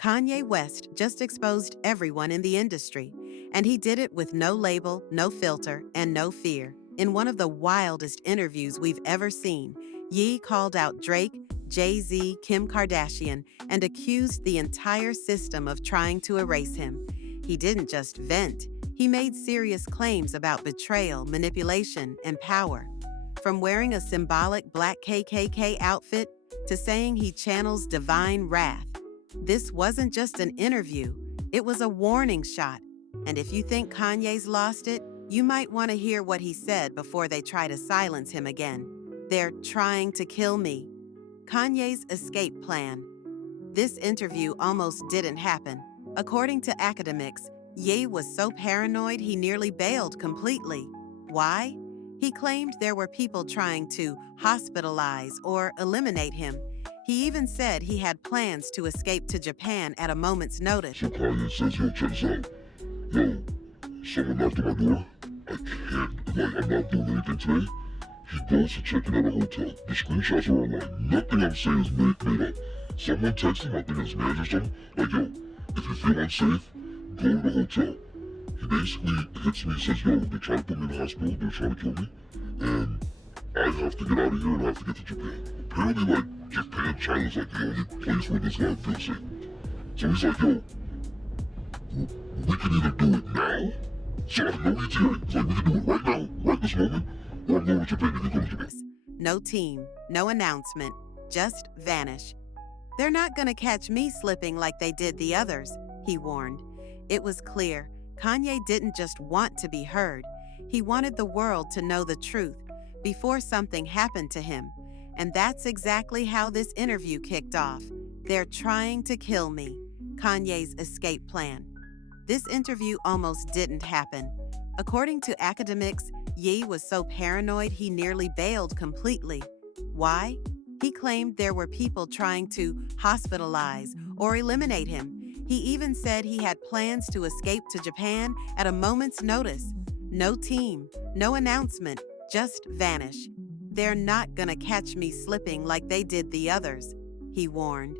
Kanye West just exposed everyone in the industry, and he did it with no label, no filter, and no fear. In one of the wildest interviews we've ever seen, Ye called out Drake, Jay-Z, Kim Kardashian, and accused the entire system of trying to erase him. He didn't just vent, he made serious claims about betrayal, manipulation, and power. From wearing a symbolic Black KKK outfit to saying he channels divine wrath. This wasn't just an interview, it was a warning shot. And if you think Kanye's lost it, you might want to hear what he said before they try to silence him again. They're trying to kill me. Kanye's escape plan. This interview almost didn't happen. According to academics, Ye was so paranoid he nearly bailed completely. Why? He claimed there were people trying to hospitalize or eliminate him. He even said he had plans to escape to Japan at a moment's notice. So Kanye says, yo, check this out. Yo, someone knocked on my door. I can't, I'm not doing anything today. He goes to check in at a hotel. The screenshots are online. Nothing I'm saying is made up. Someone texted him, I think his manager or something, like, yo, if you feel unsafe, go to the hotel. He basically hits me and says, yo, they're trying to put me in the hospital, they're trying to kill me, and I have to get out of here and I have to get to Japan. Apparently, like, Japan, China's like the only place where this guy feels safe. So he's like, yo, we can either do it now, so I have no ETA. It's like, we can do it right now, right this moment, or I'm going to Japan, you can go to Japan. No team, no announcement, just vanish. They're not gonna catch me slipping like they did the others, he warned. It was clear, Kanye didn't just want to be heard. He wanted the world to know the truth before something happened to him. And that's exactly how this interview kicked off. They're trying to kill me. Kanye's escape plan. This interview almost didn't happen. According to academics, Ye was so paranoid he nearly bailed completely. Why? He claimed there were people trying to hospitalize or eliminate him. He even said he had plans to escape to Japan at a moment's notice. No team, no announcement, just vanish. They're not gonna catch me slipping like they did the others, he warned.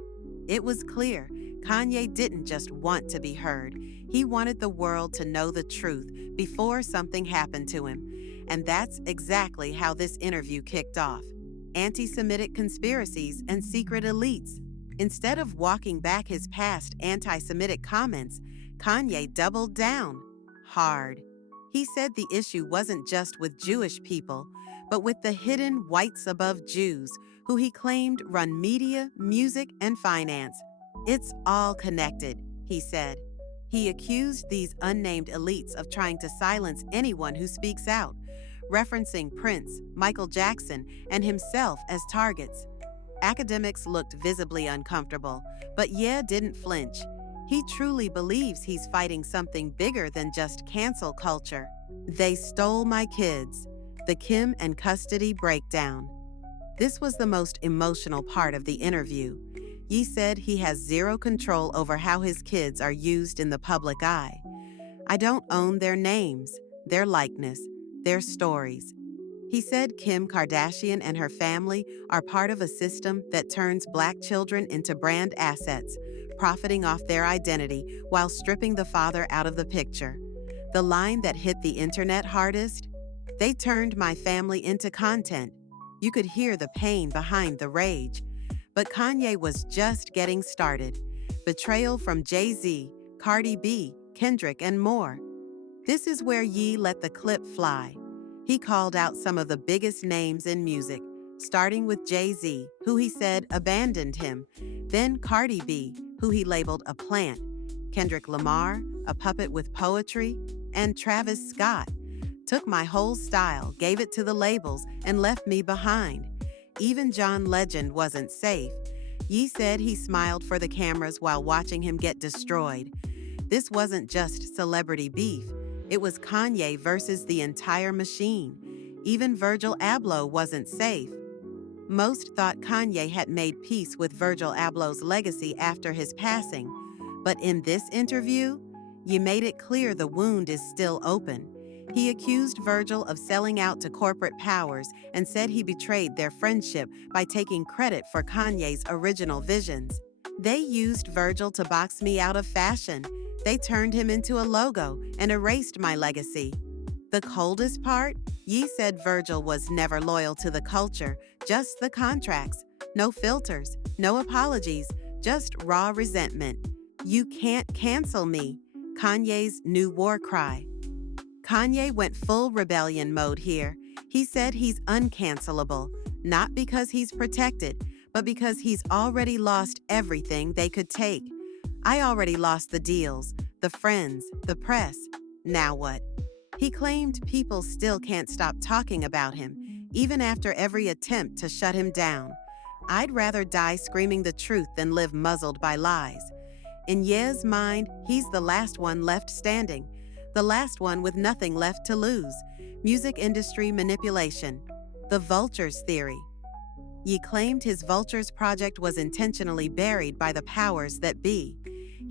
It was clear, Kanye didn't just want to be heard. He wanted the world to know the truth before something happened to him. And that's exactly how this interview kicked off. Anti-Semitic conspiracies and secret elites. Instead of walking back his past anti-Semitic comments, Kanye doubled down hard. He said the issue wasn't just with Jewish people, but with the hidden whites above Jews, who he claimed run media, music, and finance. It's all connected, he said. He accused these unnamed elites of trying to silence anyone who speaks out, referencing Prince, Michael Jackson, and himself as targets. Academics looked visibly uncomfortable, but Ye didn't flinch. He truly believes he's fighting something bigger than just cancel culture. They stole my kids. The Kim and custody breakdown. This was the most emotional part of the interview. Ye said he has zero control over how his kids are used in the public eye. I don't own their names, their likeness, their stories. He said Kim Kardashian and her family are part of a system that turns Black children into brand assets, profiting off their identity while stripping the father out of the picture. The line that hit the internet hardest? They turned my family into content. You could hear the pain behind the rage. But Kanye was just getting started. Betrayal from Jay-Z, Cardi B, Kendrick, and more. This is where Ye let the clip fly. He called out some of the biggest names in music, starting with Jay-Z, who he said abandoned him, then Cardi B, who he labeled a plant, Kendrick Lamar, a puppet with poetry, and Travis Scott. Took my whole style, gave it to the labels, and left me behind. Even John Legend wasn't safe. Ye said he smiled for the cameras while watching him get destroyed. This wasn't just celebrity beef. It was Kanye versus the entire machine. Even Virgil Abloh wasn't safe. Most thought Kanye had made peace with Virgil Abloh's legacy after his passing. But in this interview, Ye made it clear the wound is still open. He accused Virgil of selling out to corporate powers and said he betrayed their friendship by taking credit for Kanye's original visions. They used Virgil to box me out of fashion. They turned him into a logo and erased my legacy. The coldest part? Ye said Virgil was never loyal to the culture, just the contracts. No filters, no apologies, just raw resentment. You can't cancel me. Kanye's new war cry. Kanye went full rebellion mode here. He said he's uncancelable, not because he's protected, but because he's already lost everything they could take. I already lost the deals, the friends, the press. Now what? He claimed people still can't stop talking about him, even after every attempt to shut him down. I'd rather die screaming the truth than live muzzled by lies. In Ye's mind, he's the last one left standing, the last one with nothing left to lose. Music industry manipulation. The Vultures theory. Ye claimed his Vultures project was intentionally buried by the powers that be.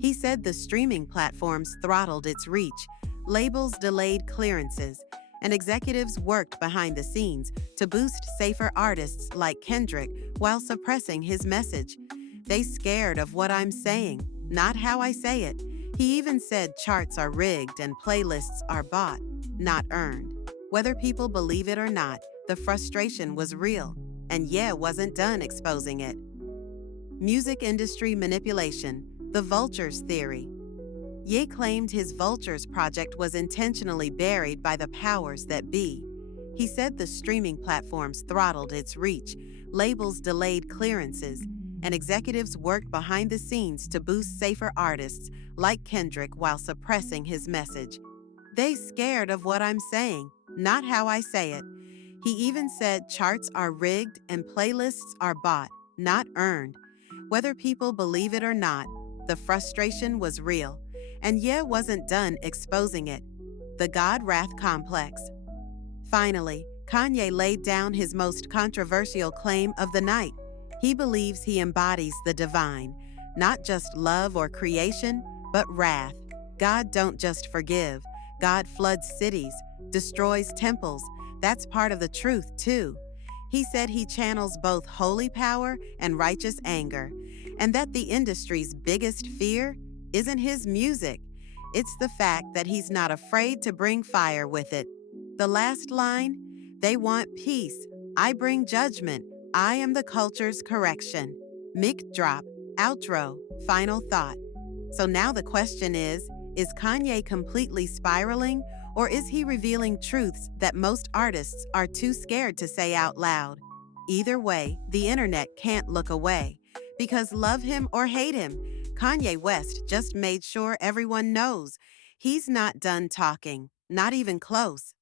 He said the streaming platforms throttled its reach, labels delayed clearances, and executives worked behind the scenes to boost safer artists like Kendrick while suppressing his message. They scared of what I'm saying, not how I say it. He even said charts are rigged and playlists are bought, not earned. Whether people believe it or not, the frustration was real, and Ye wasn't done exposing it. Music industry manipulation, the Vultures theory. Ye claimed his Vultures project was intentionally buried by the powers that be. He said the streaming platforms throttled its reach, labels delayed clearances, and executives worked behind the scenes to boost safer artists like Kendrick while suppressing his message. They scared of what I'm saying, not how I say it. He even said charts are rigged and playlists are bought, not earned. Whether people believe it or not, the frustration was real, and Ye wasn't done exposing it. The God Wrath Complex. Finally, Kanye laid down his most controversial claim of the night. He believes he embodies the divine, not just love or creation, but wrath. God don't just forgive. God floods cities, destroys temples. That's part of the truth, too. He said he channels both holy power and righteous anger, and that the industry's biggest fear isn't his music. It's the fact that he's not afraid to bring fire with it. The last line, they want peace. I bring judgment. I am the culture's correction. Mic drop, outro, final thought. So now the question is Kanye completely spiraling, or is he revealing truths that most artists are too scared to say out loud? Either way, the internet can't look away. Because love him or hate him, Kanye West just made sure everyone knows he's not done talking, not even close.